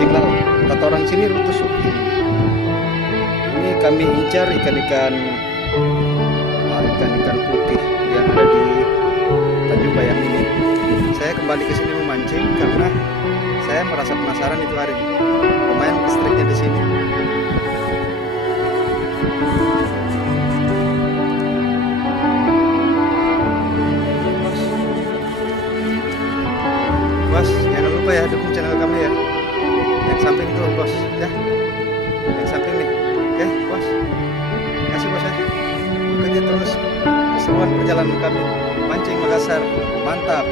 mancing laut. Kata orang sini rutusuk. Ini kami incar ikan-ikan putih yang ada di Tanjung Bayang ini. Saya kembali ke sini memancing karena saya merasa penasaran itu hari ini. Lumayan listriknya di sini. Bos, jangan lupa ya dukung channel kami ya. Yang samping tuh bos, ya. Yang samping nih, oke bos. Kasih bos ya. Ikuti terus keseruan perjalanan kami mancing Makassar, mantap.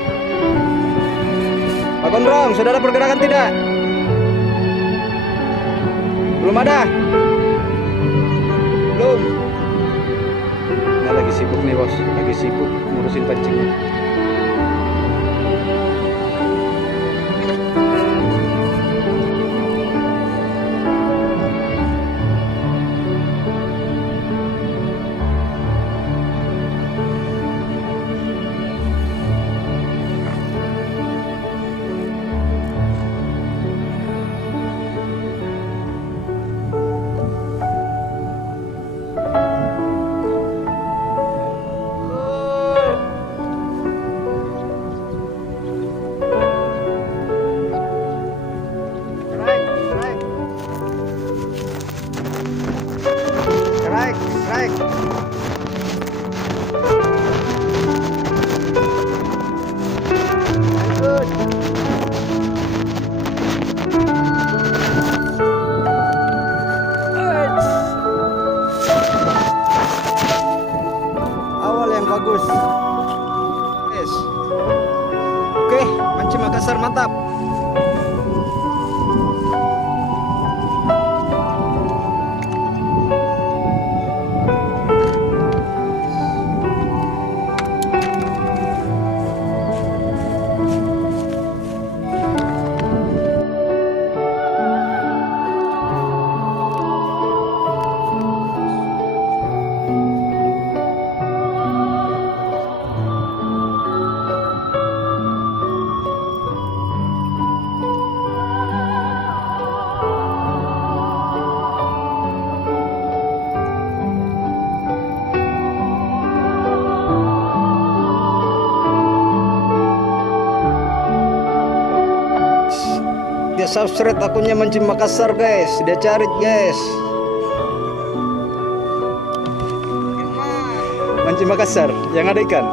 Pak Gondrong, sudah ada pergerakan tidak? Belum ada? Belum. Nah, lagi sibuk nih bos, lagi sibuk ngurusin pancingnya. Strike. Good. Awal yang bagus. Yes. Oke, mancing Makassar mantap. Dia subscribe akunnya Mancing Makassar guys, dia cari guys. Mancing Makassar yang ada ikan.